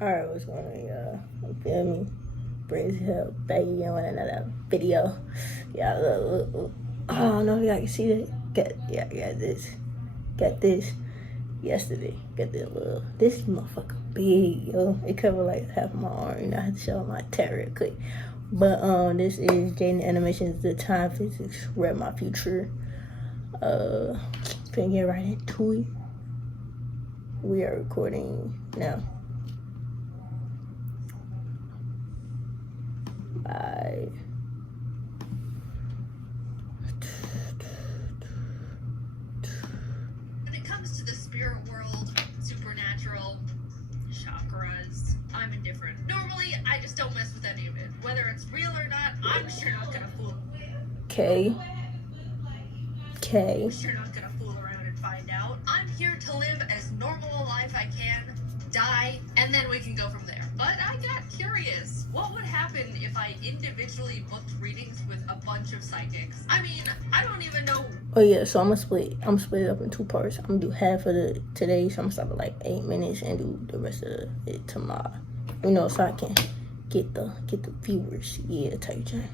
Alright, what's going on, y'all? You feel me? Brings her back again with another video. Yeah, look. I don't know if y'all can see that. I got this. Got this yesterday. Got this little. This motherfucker big, yo. It covered like half of my arm. You know, I had to show my tat real quick. But this is Jaiden Animations, the time physics, read my future. Finna get right into it. We are recording now. When it comes to the spirit world, supernatural, chakras, I'm indifferent. Normally, I just don't mess with any of it. Whether it's real or not, I'm sure not gonna fool. Okay. I'm sure not gonna fool around and find out. I'm here to live as normal a life I can, die, and then we can go from there. But I got curious. What would happen if I individually booked readings with a bunch of psychics? I mean, I don't even know. Oh yeah, so I'm gonna split it up in two parts. I'm gonna do half of the today, so I'm gonna stop at like 8 minutes and do the rest of it tomorrow. You know, so I can get the viewers. Yeah, type thing.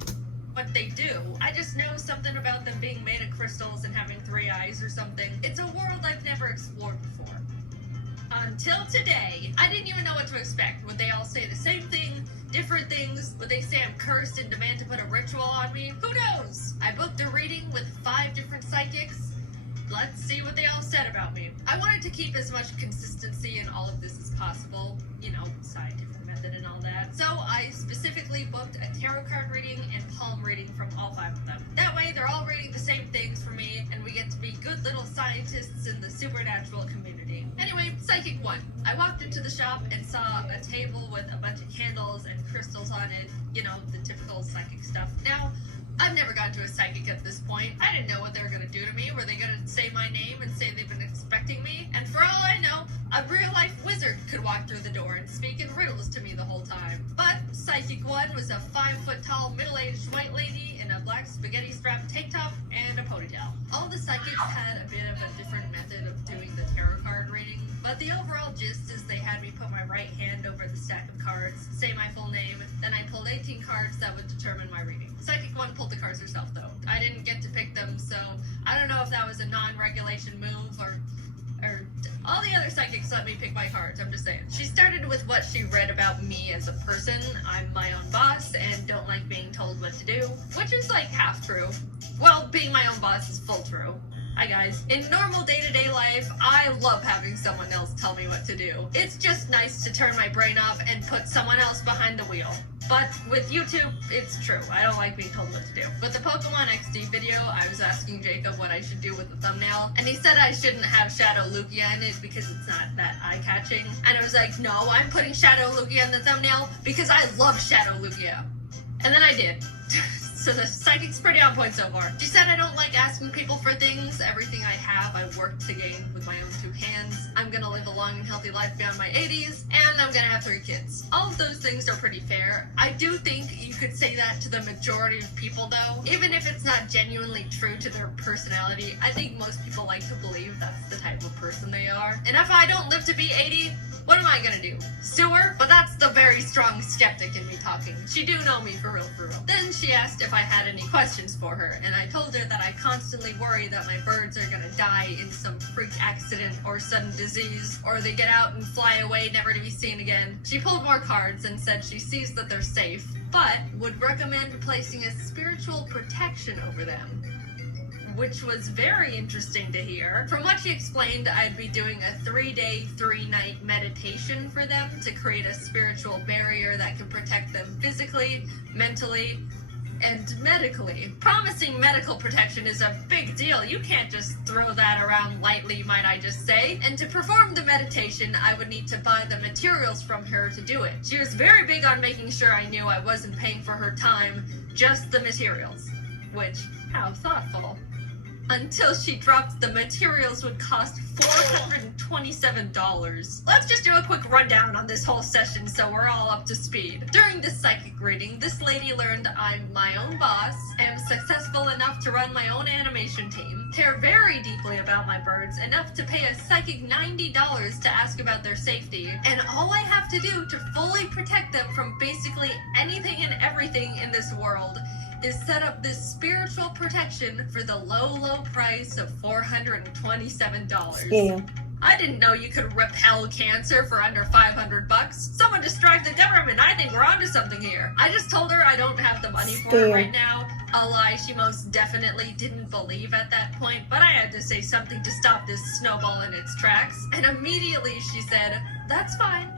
What they do. I just know something about them being made of crystals and having 3 eyes or something. It's a world I've never explored before. Until today, I didn't even know what to expect. Would they all say the same thing? Different things? Would they say I'm cursed and demand to put a ritual on me? Who knows? I booked a reading with 5 different psychics. Let's see what they all said about me. I wanted to keep as much consistency in all of this as possible. You know, scientific method and all that. So I specifically booked a tarot card reading and palm reading from all 5 of them. That way they're all reading the same things for me and we get to be good little scientists in the supernatural community. Anyway, Psychic 1. I walked into the shop and saw a table with a bunch of candles and crystals on it. You know, the typical psychic stuff. Now, I've never gone to a psychic at this point. I didn't know what they were going to do to me. Were they going to say my name and say they've been expecting me? And for all I know, a real-life wizard could walk through the door and speak in riddles to me the whole time. But Psychic 1 was a 5-foot-tall, middle-aged white lady in a black spaghetti-strapped tank top and a ponytail. All the psychics had a bit of a different method of doing the tarot card reading, but the overall gist is they had me put my right hand over the stack of cards, say my full name, then I pulled 18 cards that would determine my reading. Psychic 1 pulled the cards herself, though. I didn't get to pick them, so I don't know if that was a non-regulation move or all the other psychics let me pick my cards, I'm just saying. She started with what she read about me as a person. I'm my own boss and don't like being told what to do, which is like half true. Well, being my own boss is full true. Hi guys. In normal day-to-day life, I love having someone else tell me what to do. It's just nice to turn my brain off and put someone else behind the wheel. But with YouTube, it's true. I don't like being told what to do. With the Pokemon XD video, I was asking Jacob what I should do with the thumbnail, and he said I shouldn't have Shadow Lugia in it because it's not that eye-catching. And I was like, no, I'm putting Shadow Lugia in the thumbnail because I love Shadow Lugia. And then I did. So the psychic's pretty on point so far. She said I don't like asking people for things. Everything I have, I worked to gain with my own 2 hands. I'm gonna live a long and healthy life beyond my 80s, and I'm gonna have 3 kids. All of those things are pretty fair. I do think you could say that to the majority of people, though. Even if it's not genuinely true to their personality, I think most people like to believe that's the type of person they are. And if I don't live to be 80, what am I gonna do? Sue her? But that's the very strong skeptic in me talking. She do know me for real, for real. Then she asked if I had any questions for her, and I told her that I constantly worry that my birds are gonna die in some freak accident or sudden disease, or they get out and fly away never to be seen again. She pulled more cards and said she sees that they're safe, but would recommend placing a spiritual protection over them, which was very interesting to hear. From what she explained, I'd be doing a 3-day, 3-night meditation for them to create a spiritual barrier that can protect them physically, mentally, and medically. Promising medical protection is a big deal. You can't just throw that around lightly, might I just say. And to perform the meditation, I would need to buy the materials from her to do it. She was very big on making sure I knew I wasn't paying for her time, just the materials. Which, how thoughtful. until she dropped the materials would cost $427. Let's just do a quick rundown on this whole session so we're all up to speed. During this psychic reading, this lady learned I'm my own boss, am successful enough to run my own animation team, care very deeply about my birds, enough to pay a psychic $90 to ask about their safety, and all I have to do to fully protect them from basically anything and everything in this world is set up this spiritual protection for the low price of $427. Yeah. I didn't know you could repel cancer for under $500. Someone distract the government. I think we're onto something here. I just told her I don't have the money for it right now. A lie she most definitely didn't believe at that point, but I had to say something to stop this snowball in its tracks. And immediately she said, "That's fine,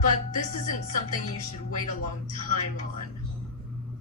but this isn't something you should wait a long time on.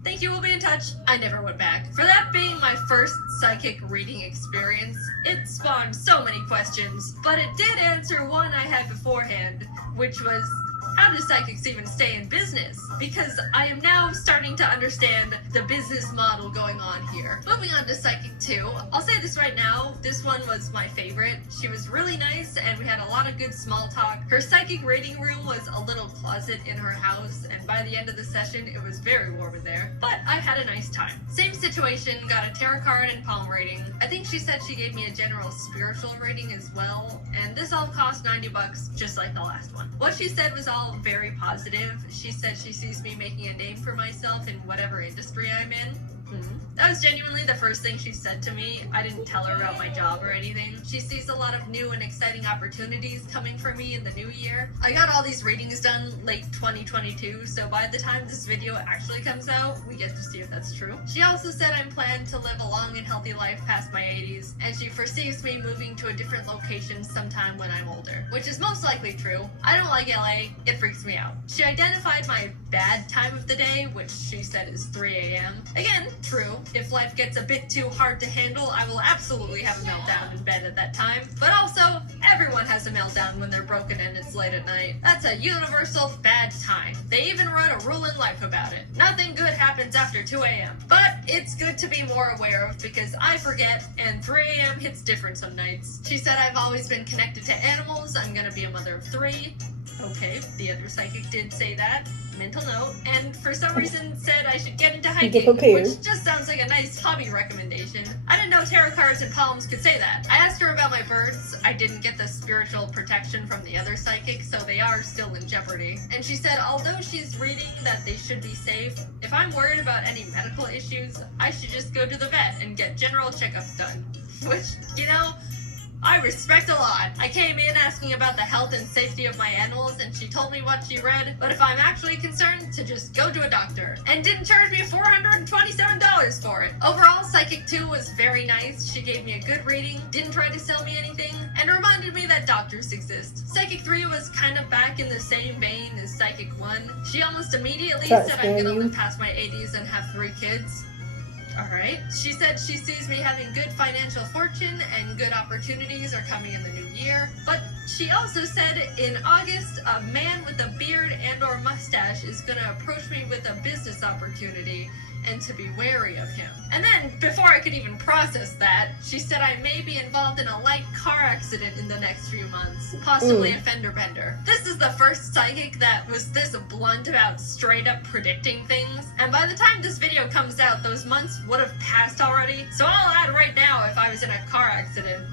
Thank you, we'll be in touch." I never went back. For that being my first psychic reading experience, it spawned so many questions, but it did answer one I had beforehand, which was, how do psychics even stay in business? Because I am now starting to understand the business model going on here. Moving on to Psychic 2, I'll say this right now, this one was my favorite. She was really nice and we had a lot of good small talk. Her psychic reading room was a little closet in her house, and by the end of the session it was very warm in there, but I had a nice time. Same situation, got a tarot card and palm reading. I think she said she gave me a general spiritual reading as well, and this all cost $90 just like the last one. What she said was all very positive. She said she sees me making a name for myself in whatever industry I'm in. That was genuinely the first thing she said to me. I didn't tell her about my job or anything. She sees a lot of new and exciting opportunities coming for me in the new year. I got all these readings done late 2022, so by the time this video actually comes out, we get to see if that's true. She also said I'm planned to live a long and healthy life past my 80s, and she foresees me moving to a different location sometime when I'm older, which is most likely true. I don't like LA, it freaks me out. She identified my bad time of the day, which she said is 3 a.m. Again, true. If life gets a bit too hard to handle, I will absolutely have a meltdown in bed at that time. But also, everyone has a meltdown when they're broken and it's late at night. That's a universal bad time. They even wrote a rule in life about it. Nothing good happens after 2 a.m. But it's good to be more aware of because I forget and 3 a.m. hits different some nights. She said I've always been connected to animals. I'm gonna be a mother of 3. Okay, the other psychic did say that. Mental note. And for some reason said I should get into hiking, which just sounds like a nice hobby recommendation. I didn't know tarot cards and palms could say that. I asked her about my birds. I didn't get the spiritual protection from the other psychic, so they are still in jeopardy. And she said although she's reading that they should be safe, if I'm worried about any medical issues, I should just go to the vet and get general checkups done. Which, you know, I respect a lot. I came in asking about the health and safety of my animals and she told me what she read, but if I'm actually concerned, to just go to a doctor. And didn't charge me $427 for it. Overall, Psychic 2 was very nice. She gave me a good reading, didn't try to sell me anything, and reminded me that doctors exist. Psychic 3 was kind of back in the same vein as Psychic 1. She almost immediately said I'm gonna live past my 80s and have 3 kids. Alright. She said she sees me having good financial fortune and good opportunities are coming in the new year. But she also said in August, a man with a beard and or mustache is going to approach me with a business opportunity and to be wary of him. And then, before I could even process that, she said I may be involved in a light car accident in the next few months, possibly a fender bender. This is the first psychic that was this blunt about straight up predicting things, and by the time this video comes out, those months would have passed already, so I'll add right now if I was in a car accident.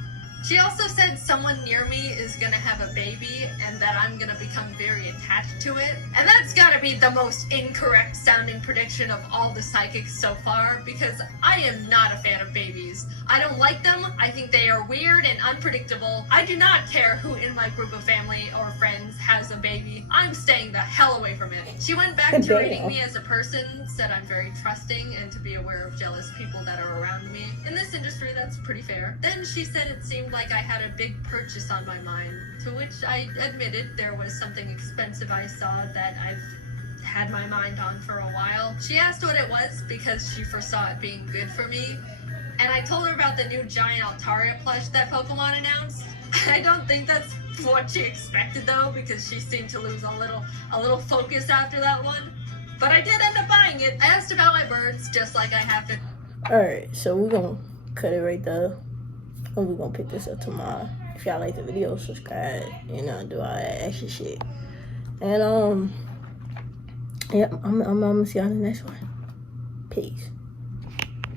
She also said someone near me is gonna have a baby and that I'm gonna become very attached to it. And that's gotta be the most incorrect sounding prediction of all the psychics so far because I am not a fan of babies. I don't like them. I think they are weird and unpredictable. I do not care who in my group of family or friends has a baby. I'm staying the hell away from it. She went back to rating me as a person, said I'm very trusting and to be aware of jealous people that are around me. In this industry, that's pretty fair. Then she said it seemed like I had a big purchase on my mind, to which I admitted there was something expensive I saw that I've had my mind on for a while. She asked what it was because she foresaw it being good for me, and I told her about the new giant Altaria plush that Pokemon announced. I don't think that's what she expected though, because she seemed to lose a little focus after that one. But I did end up buying it. I asked about my birds, just like I have been. Alright, so we're gonna cut it right there. And we're gonna pick this up tomorrow. If y'all like the video, subscribe, you know, do all that extra shit. And yeah, I'm gonna see y'all in the next one. Peace.